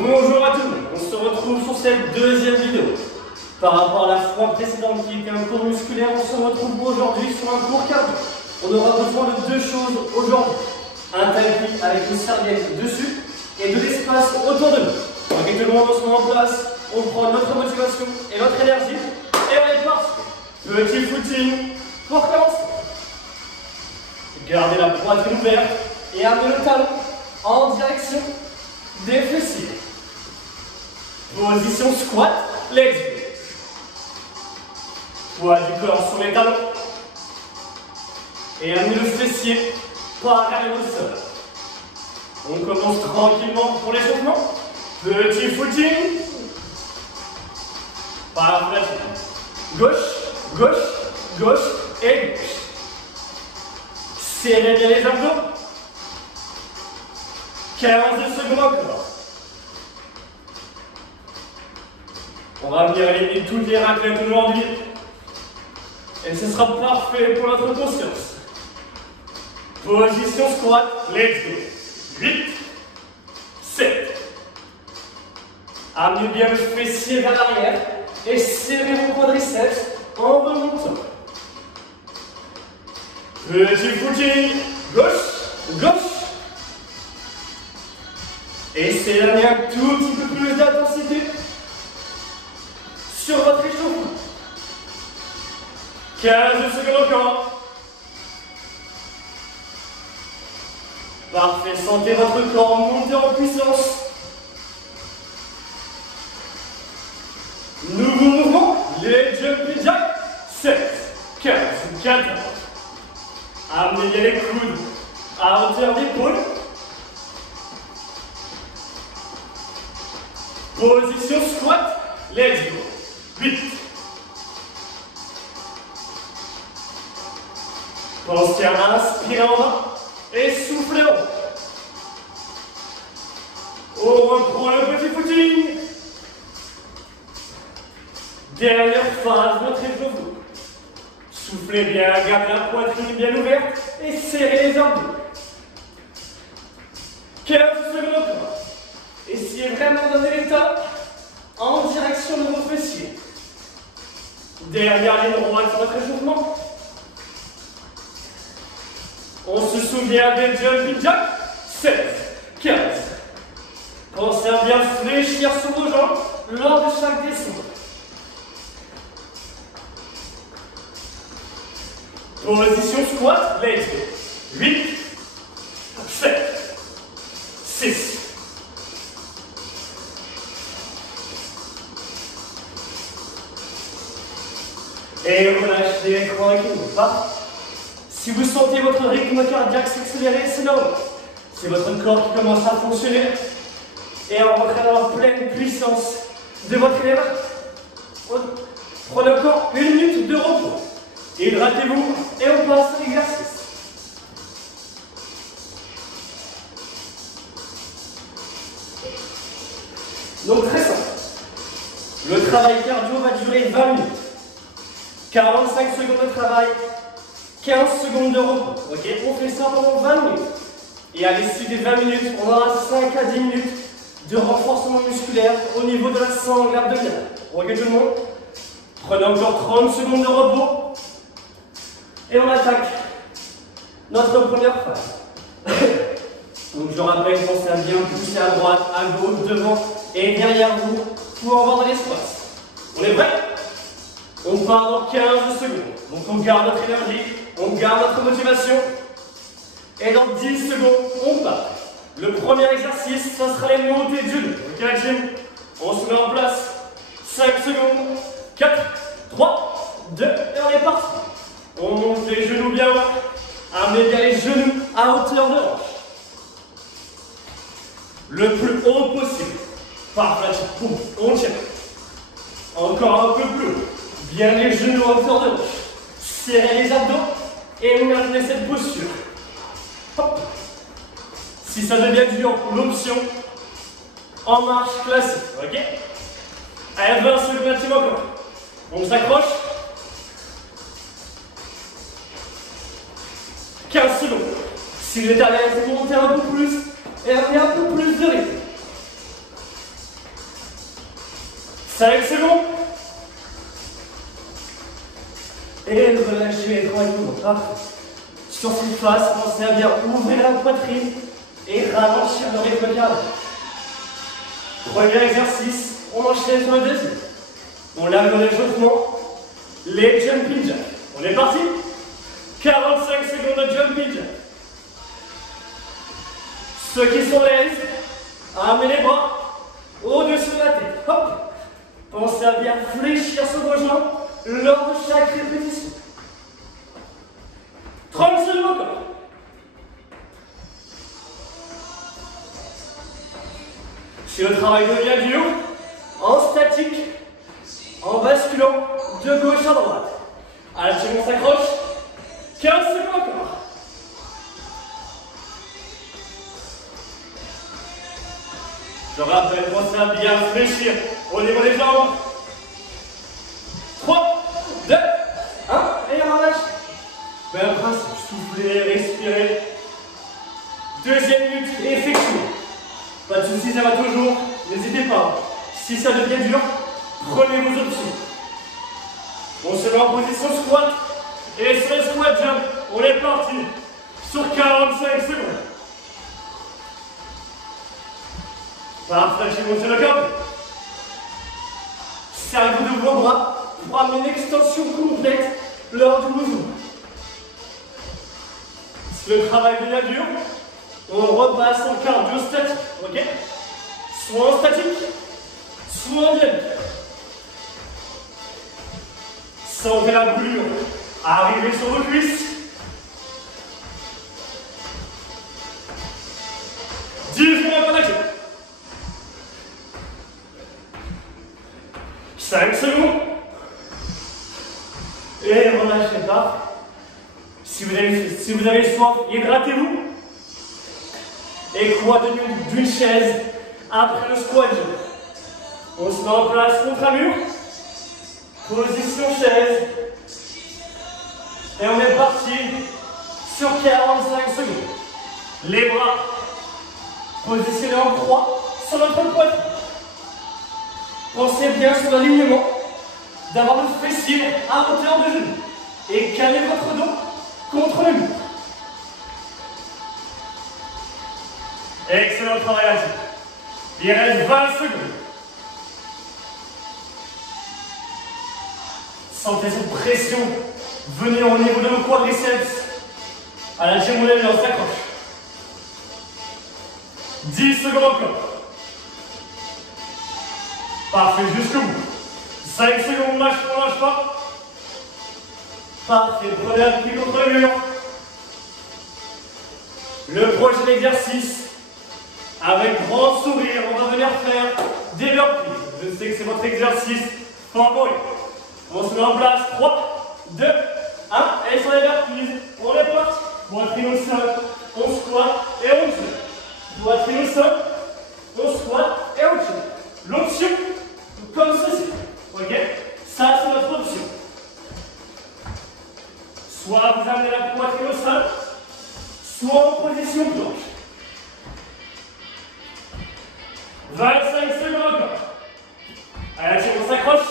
Bonjour à tous, on se retrouve sur cette deuxième vidéo. Par rapport à la fois précédente qui était un cours musculaire, on se retrouve aujourd'hui sur un cours cardio. On aura besoin de deux choses aujourd'hui. Un tapis avec une serviette dessus et de l'espace autour de nous. Ok, tout le monde, on se met en place, on prend notre motivation et notre énergie et on est parti. Petit footing pour commencer. Gardez la poitrine ouverte et amenez le talon en direction des fessiers. Position squat, legs. Poids du corps sur les talons. Et amenez le fessier parallèle au sol. On commence tranquillement pour l'échauffement. Petit footing. Parfait. Gauche, gauche, gauche et gauche. Serrez bien les abdos. 15 secondes encore. On va venir éliminer toutes les raclettes aujourd'hui. Et ce sera parfait pour notre conscience. Position squat, let's go. 8, 7. Amenez bien le fessier vers l'arrière et serrez vos quadriceps en remontant. Petit footing, gauche, gauche. Essayez d'amener un tout petit peu plus d'intensité sur votre échauffement. 15 secondes encore. Parfait, sentez votre corps monter en puissance. Nouveau mouvement, les jumping jacks. 7, 15, 14. Amenez bien les coudes à hauteur d'épaule. Position squat, let's go. 8. Pensez à inspirer en bas et soufflez en haut. On reprend le petit footing. Dernière phase de notre échauffement. Soufflez bien, gardez la poitrine bien ouverte et serrez les abdos. 15 secondes encore. Essayez vraiment de donner l'état en direction de vos fessiers. Derrière ligne droite sur notre échauffement. On se souvient des jumping jacks. 16, 15. Pensez à bien fléchir sur vos jambes lors de chaque descente. Position squat, let's go. 8, 7, 6. Et relâchez tranquillement. Si vous sentez votre rythme cardiaque s'accélérer, c'est normal. C'est votre corps qui commence à fonctionner et à rentrer dans la pleine puissance de votre énergie. Prenez encore une minute de repos. Hydratez-vous et on passe à l'exercice. Donc très simple. Le travail cardio va durer 20 minutes. 45 secondes de travail, 15 secondes de repos. Ok, on fait ça pendant 20 minutes. Et à l'issue des 20 minutes, on aura 5 à 10 minutes de renforcement musculaire au niveau de la sangle abdominale. Ok tout le monde? Prenez encore 30 secondes de repos. Et on attaque notre première phase. Donc je rappelle, pensez à bien pousser à droite, à gauche, devant et derrière vous pour avoir de l'espace. On est prêt? On part dans 15 secondes. Donc on garde notre énergie, on garde notre motivation. Et dans 10 secondes, on part. Le premier exercice, ça sera les montées de genoux. Ok la team? On se met en place. 5 secondes. 4, 3, 2, et on est parti. On monte les genoux bien haut. Amenez bien les genoux à hauteur de hanche. Le plus haut possible. Parfait. On tient. Encore un peu plus haut. Bien les genoux à hauteur de hanche. Serrez les abdos et maintenez cette posture. Hop. Si ça devient dur, l'option en marche classique. Ok? Allez, 20 secondes encore. On s'accroche. 15 secondes. Si vous êtes à l'aise, montez un peu plus et amenez un peu plus de rythme. 5 secondes. Et relâchez tranquillement. Parfait. Sur cette face, pensez à bien ouvrir la poitrine et ralentir le rythme cardiaque. Premier exercice, on enchaîne sur le deuxième. On lave le réchauffement, les jumping jacks. On est parti. 45 secondes de jumping jack. Ceux qui sont à l'aise, amenez les bras au-dessus de la tête. Hop. Pensez à bien fléchir sur vos jambes lors de chaque répétition. 30 secondes encore. Si le travail devient dur, en statique, en basculant de gauche à droite. Allez, on s'accroche. 15 secondes encore. Je rappelle, pensez à bien fléchir au niveau des jambes. 3, 2, 1, et on relâche. Même principe, soufflez, respirez. Deuxième minute, effectuez. Pas de soucis, ça va toujours. N'hésitez pas. Si ça devient dur, prenez vos options. On se met en position squat. Et sur le squat jump, on est parti. Sur 45 secondes. Parfait, j'ai monté le corps. Servez-vous de vos bras pour amener une extension complète lors du mouvement. Si le travail devient dur, on repasse en cardio statique, ok? Soit en statique, soit en dynamique. Sentez la brûlure arriver sur vos cuisses. 10 secondes à relâcher. 5 secondes. Et relâchez pas. Si vous avez soif, hydratez-vous. Et croisez d'une chaise après le squat. On se met en place contre un mur. Position chaise. Et on est parti sur 45 secondes. Les bras positionnés en croix sur notre poitrine. Pensez bien sur l'alignement d'avoir le fessier à hauteur de genou. Et calez votre dos contre le mur. Excellent travail là-dessus. Il reste 20 secondes. Sentez cette pression venir au niveau de nos quadriceps. À la chaîne mollette, on s'accroche. 10 secondes encore. Parfait, jusqu'au bout. 5 secondes, lâche pas. Parfait, prenez un pied contre le mur. Le prochain exercice, avec grand sourire, on va venir faire des burpees. Je sais que c'est votre exercice favori. On se met en place. 3, 2, 1. Et sur les burpees, on est parti. Poitrine au sol, on squat et on tire. Poitrine au sol, on squat et on tire. L'option, comme ceci. Ok? Ça, c'est notre option. Soit vous amenez la poitrine au sol, soit en position planche. 25 secondes encore. Allez, on s'accroche.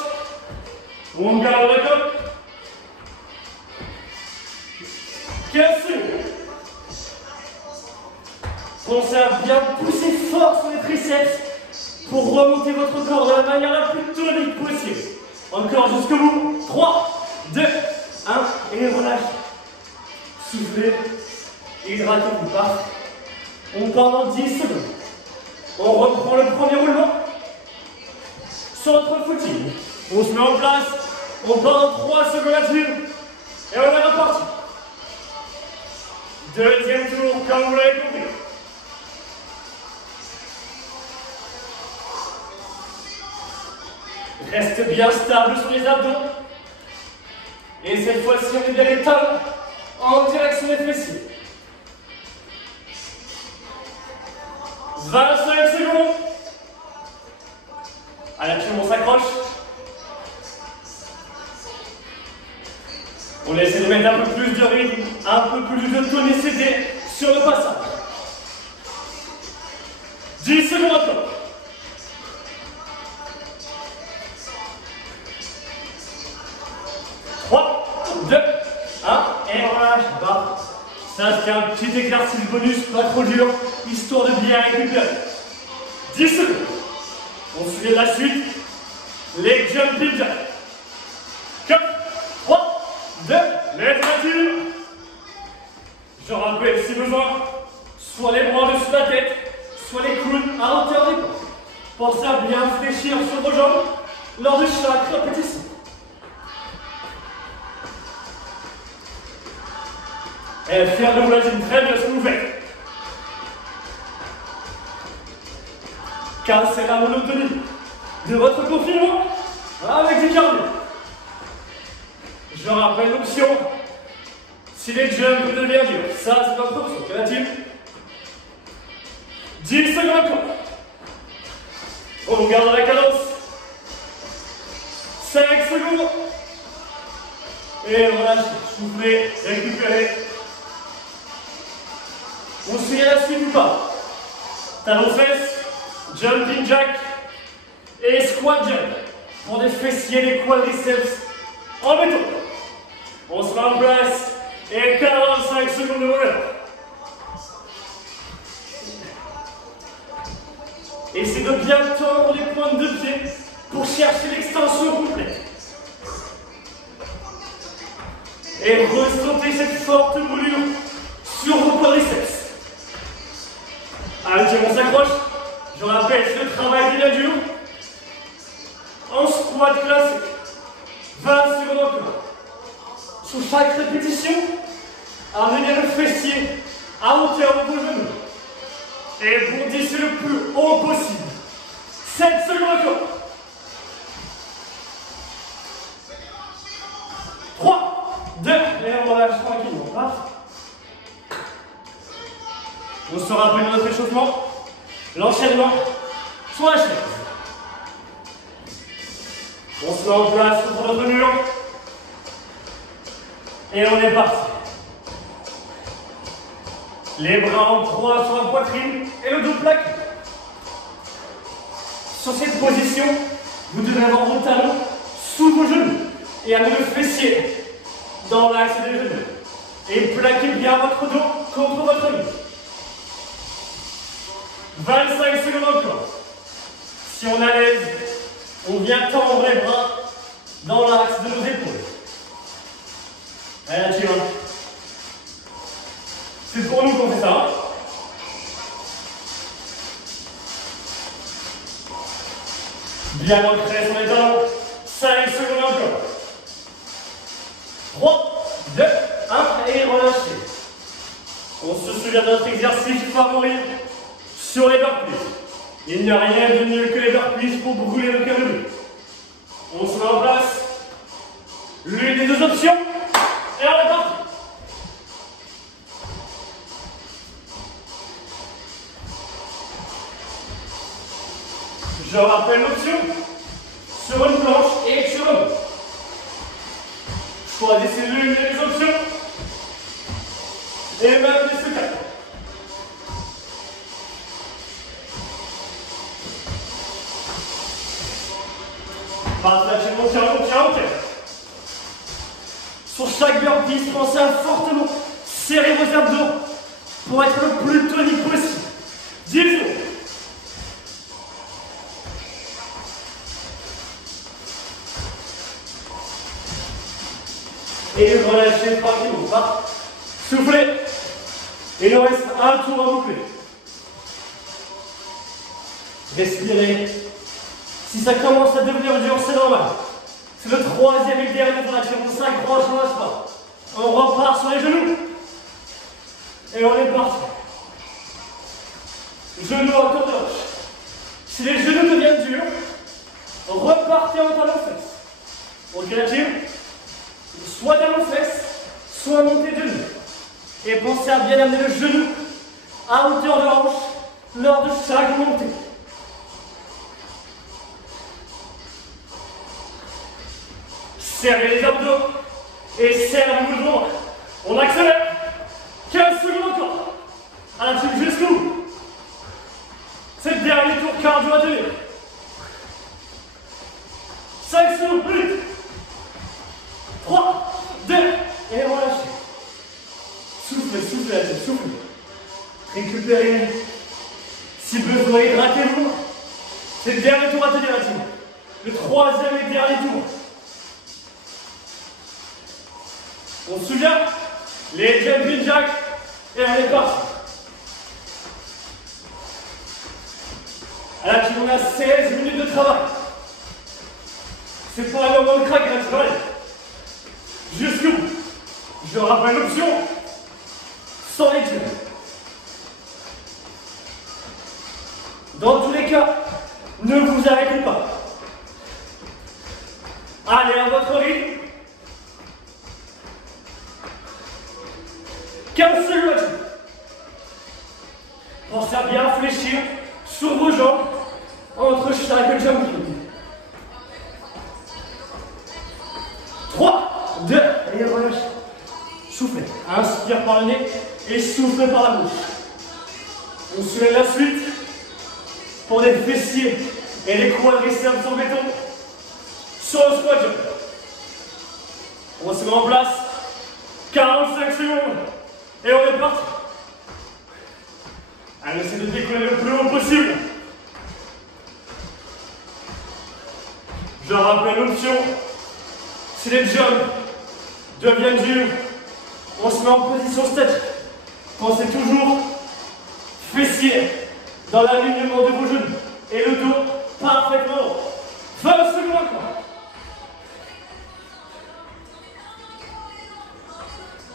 On garde la coque. 15 secondes. Pensez à bien pousser fort sur les triceps pour remonter votre corps de la manière la plus tonique possible. Encore jusqu'au bout. 3, 2, 1. Et relâche. Soufflez. Hydratez-vous pas. On part dans 10 secondes. On reprend le premier roulement sur notre footing. On se met en place. On part en 3 secondes là-dessus. Et on est reparti. Deuxième tour, comme vous l'avez compris. Reste bien stable sur les abdos. Et cette fois-ci, on est bien les talons en direction des fessiers. 25 secondes. Allez, on s'accroche. On essaie de mettre un peu plus de rythme, un peu plus de tonicité sur le passage. 10 secondes encore. relâche. Bah, ça, c'est un petit exercice bonus, pas trop dur, histoire de bien récupérer. 10 secondes. On se souvient de la suite. Les jumping jacks. 4, 3, 2, les traitures. Je rappelle, si besoin, soit les bras dessus la tête, soit les coudes à hauteur des coudes. Pensez à bien fléchir sur vos jambes lors de chaque répétition. Et faire de vous la gym, très bien ce que vous faites. Car c'est la monotonie de votre confinement avec du cardio. Je rappelle l'option. Si les jumps deviennent durs, ça c'est notre option. Quelle a-t-il? 10 secondes encore. On garde la cadence. 5 secondes. Et relâchez, soufflez, récupérez. On suit la suite ou pas? Talons fesses, jumping jack et squat jump pour des fessiers, des quadriceps en béton. On se met en place et 45 secondes de relâche. Essayez de bien tendre les pointes de pied pour chercher l'extension complète. Et ressentez cette forte moulure sur vos quadriceps. Allez, on s'accroche. Je rappelle, c'est le travail bien dur. En squat classique. 20 secondes encore. Sous chaque répétition, amenez le fessier à hauteur de vos genoux. Et bondissez le plus haut possible. 7 secondes encore. 3, 2, et on relâche tranquillement. Parfait. On se rappelle de notre échauffement. L'enchaînement sur la chaise. On se met en place contre notre mur. Et on est parti. Les bras en croix sur la poitrine et le dos plaqué. Sur cette position, vous devez avoir vos talons sous vos genoux et amener le fessier dans l'axe des genoux. Et plaquez bien votre dos contre votre mur. 25 secondes encore. Si on est à l'aise, on vient tendre les bras dans l'axe de nos épaules. Allez, là, tu vas. C'est pour nous qu'on fait ça. Hein? Bien ancré sur les talons. 5 secondes encore. 3, 2, 1 et relâchez. On se souvient de notre exercice favori sur les burpees. Il n'y a rien de mieux que les burpees pour brûler le calories. On se met en place. L'une des deux options. Et on est parti. Je rappelle l'option. Sur une planche et sur l'autre. Choisissez l'une des options. Et maintenez ce cap. Partagez mon tiens, ok. Sur chaque burpee, pensez à fortement serrer vos abdos pour être le plus tonique possible. 10 secondes. Et relâchez tranquillement. Soufflez. Il nous reste un tour à boucler. Respirez. Si ça commence à devenir dur, c'est normal. C'est le troisième et dernier fraction. On s'accroche, on ne lâche pas. On repart sur les genoux. Et on est parti. Genoux à côte de hanche. Si les genoux deviennent durs, repartez en talons fesses. Ok la team? Soit talons fesses, soit montée de genoux. Et pensez à bien amener le genou à hauteur de hanche lors de chaque montée. Serrez les abdos et serrez le mouvement. On accélère. 15 secondes encore. À la team jusqu'au bout. C'est le dernier tour cardio à tenir. 5 secondes, plus vite. 3, 2, et relâchez. C'est le dernier tour à tenir la team. Le troisième et dernier tour. On se souvient? Les jumping jacks. Et on est parti. À la team, on a 16 minutes de travail. C'est pas un moment de craquer, là, jusqu'au bout. Je rappelle l'option sans les tirs. Dans tous les cas, ne vous arrêtez pas. Allez à votre rythme. 15 secondes. Pensez à bien fléchir sur vos jambes entre chaque jumping. 3, 2, et relâchez. Soufflez. Inspire par le nez et soufflez par la bouche. On soulève la suite pour les fessiers et les quadriceps en béton sur le squat jump. On se met en place. 45 secondes. Et on est parti. Allez, essayez de décoller le plus haut possible. Je rappelle l'option. Si les jumps deviennent durs, on se met en position statique. Pensez toujours fessiers dans l'alignement de vos genoux et le dos parfaitement droit. 20 secondes encore.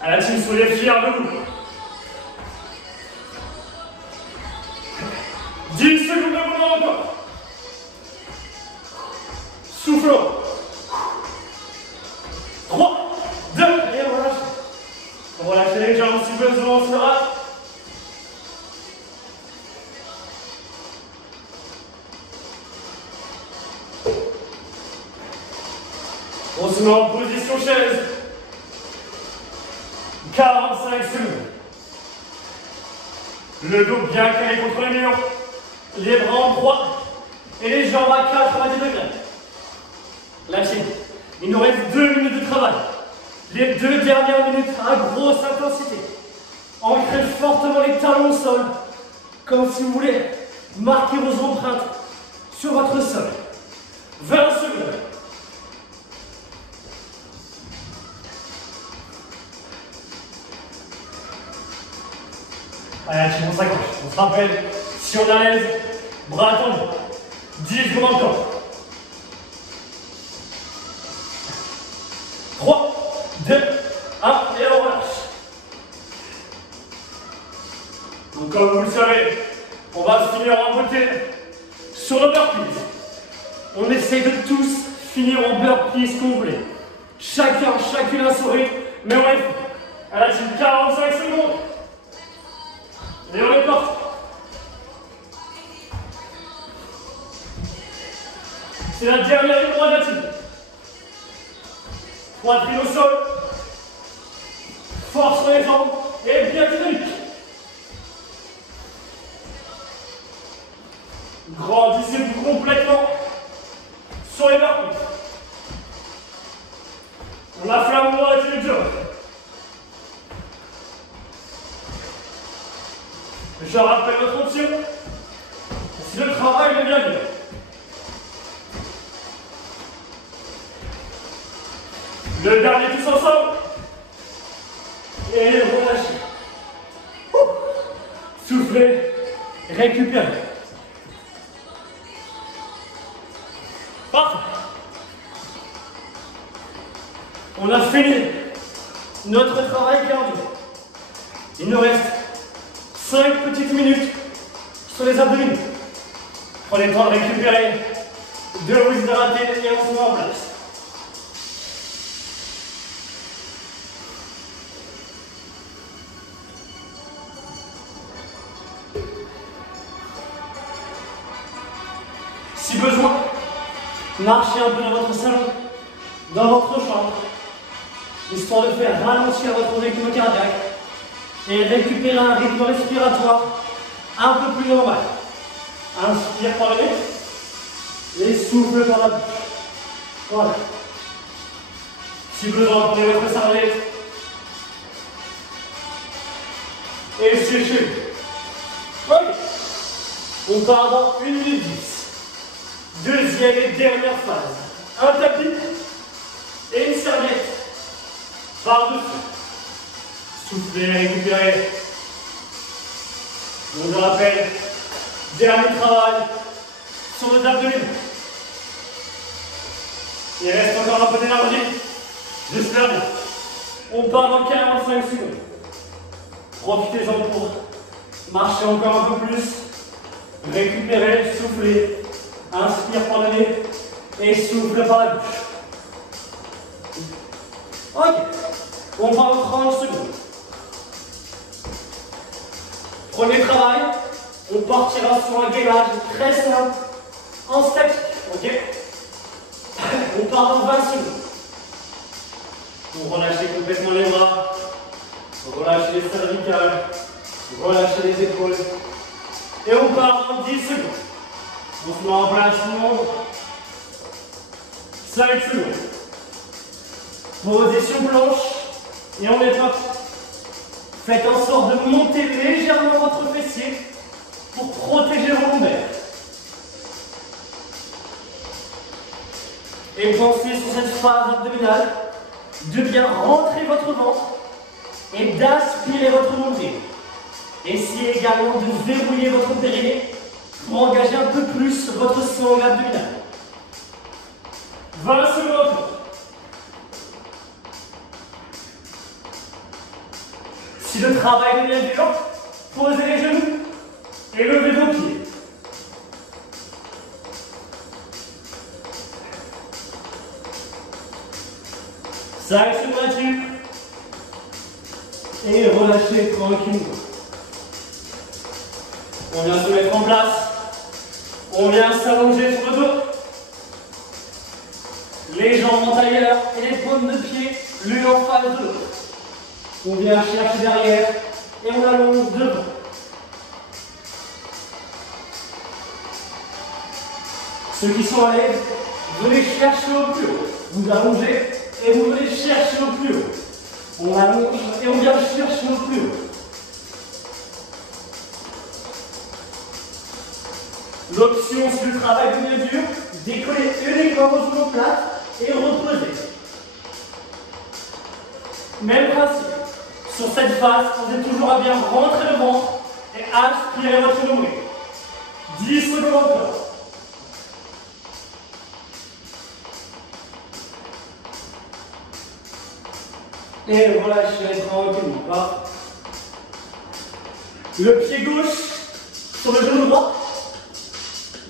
À la team, soyez fiers de vous. 10 secondes de mouvement encore. Soufflons. 3, 2, et on relâche. On relâche les jambes si besoin, on sera. On se met en position chaise. 45 secondes. Le dos bien calé contre le mur. Les bras en croix. Et les jambes à 90 degrés. Lâchez. Il nous reste 2 minutes de travail. Les 2 dernières minutes à grosse intensité. Ancrez fortement les talons au sol. Comme si vous voulez marquer vos empreintes sur votre sol. 20 secondes. Allez, on s'accroche. On se rappelle, si on est à l'aise, bras tendus. 10 secondes encore. 3, 2, 1, et on relâche. Donc comme vous le savez, on va finir en beauté sur le burpees. On essaye de tous finir en burpees complet. Chacune un sourire, mais on est fait. À la team, 45 secondes. Et on est parti. C'est la dernière ligne droite de la team. Poitrine au sol. Force sur les jambes. Et bien dynamique. Grandissez-vous complètement sur les burpees. On a fait un moment avec les jobs. Je rappelle votre option. Si le travail est bien fait. Le dernier tous ensemble. Et relâchez. Soufflez. Récupérez. Parfait. On a fini notre travail cardio. Il nous reste 5 petites minutes sur les abdominaux. Prenez le temps de récupérer, de vous hydrater et on se met en place. Si besoin, marchez un peu dans votre salon, dans votre chambre, histoire de faire ralentir votre rythme cardiaque et récupérer un rythme respiratoire un peu plus normal. Inspire par le nez et souffle par la bouche. Voilà. Si besoin, prenez votre serviette et séchez. Ok. On part dans 1 minute 10. deuxième et dernière phase. Un tapis et une serviette par-dessus. Soufflez, récupérez. Je vous le rappelle, dernier travail sur nos abdominaux. Il reste encore un peu d'énergie. J'espère bien. On part dans 45 secondes. Profitez-en pour marcher encore un peu plus. Récupérez, soufflez. Inspire par le nez et souffle par la bouche. Ok. On part en 30 secondes. Premier travail, on partira sur un gainage très simple, en statique. Ok. On part dans 20 secondes. Vous relâchez complètement les bras, relâchez les cervicales, relâchez les épaules. Et on part dans 10 secondes. On se met en place tout le monde. 5 secondes. Position planche. Et on est parti. Faites en sorte de monter légèrement votre fessier pour protéger vos lombaires. Et pensez sur cette phase abdominale de bien rentrer votre ventre et d'aspirer votre nombril. Essayez également de verrouiller votre périnée pour engager un peu plus votre sangle abdominale. 20 secondes. Si le travail devient dur, posez les genoux et levez vos pieds. Ça secondes là-dessus. Et relâchez tranquillement. On vient se mettre en place. On vient s'allonger sur le dos. Les jambes en tailleur et les paumes de pied l'une en face de l'autre. On vient chercher derrière et on allonge devant. Ceux qui sont à l'aise, venez chercher au plus haut. Vous allongez et vous venez chercher au plus haut. On allonge et on vient chercher au plus haut. L'option si le travail devient dur, décollez uniquement vos genoux plates et reposez. Même principe. Sur cette phase, vous êtes toujours à bien rentrer le ventre et aspirer votre nombril. 10 secondes encore. Et relâchez tranquillement. Le pied gauche sur le genou droit.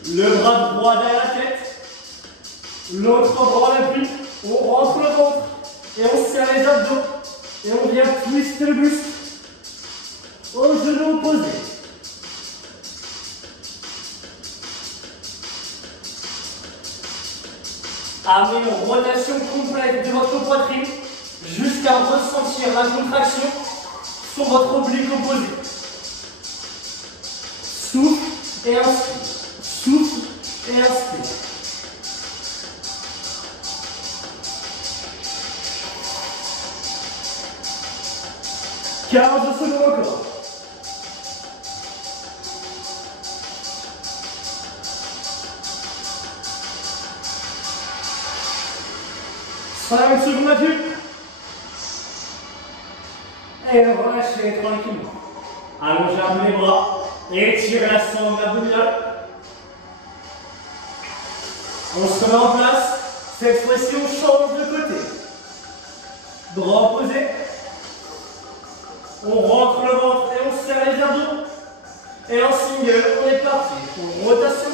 Le bras droit derrière la tête. L'autre bras à l'appui. On rentre le ventre et on serre les abdos. Et on vient twister le buste au genou opposé. Amenez une rotation complète de votre poitrine jusqu'à ressentir la contraction sur votre oblique opposé. Souffle et inspire. Souffle et inspire. « 15 secondes encore. « 5 secondes là-dessus. Et relâchez tranquillement. Allongez un peu les bras et étirez la sangle abdominale. On se met en place. Cette fois-ci, on change de côté. Bras opposés. On rentre le ventre et on serre les abdos. Et en single, on est parti. Pour rotation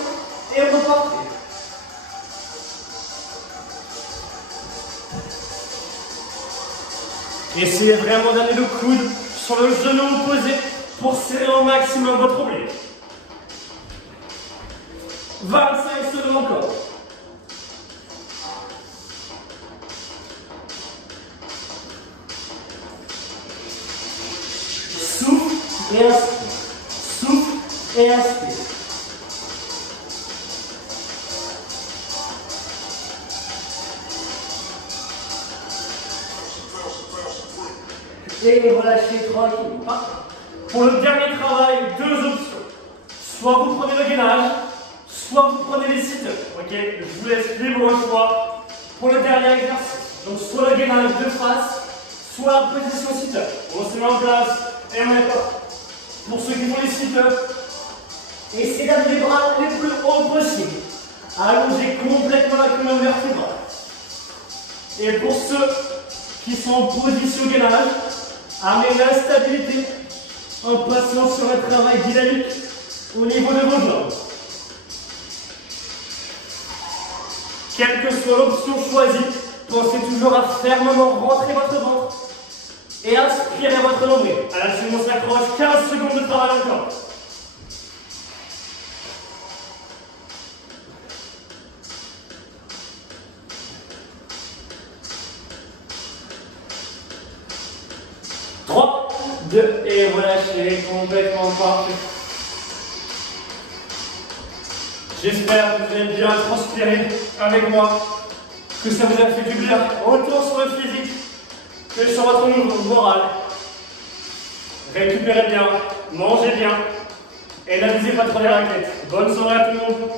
et on repart. Essayez vraiment d'amener le coude sur le genou opposé pour serrer au maximum votre oblique. 25 secondes encore. Souffle et inspire. Souffle et inspire. Et relâchez tranquillement. Pour le dernier travail, deux options. Soit vous prenez le gainage, Soit vous prenez les sit-ups, ok? Je vous laisse libre choix pour le dernier exercice. Donc soit le gainage de face, soit position sit-up. On se met en place et on est pas. Pour ceux qui font les sit-ups, essayez d'amener les bras les plus hauts possible. Allongez complètement la colonne vertébrale. Et pour ceux qui sont en position gainage, amenez la stabilité en passant sur un travail dynamique au niveau de vos jambes. Quelle que soit l'option choisie, pensez toujours à fermement rentrer votre ventre et aspirer votre nombril. À la suite, on s'accroche, 15 secondes de travail encore. Trois, 2 et relâchez complètement parfait. J'espère que vous avez bien transpiré avec moi, que ça vous a fait du bien, autant sur le physique que sur votre moral. Récupérez bien, mangez bien et n'abusez pas trop des raquettes. Bonne soirée à tout le monde.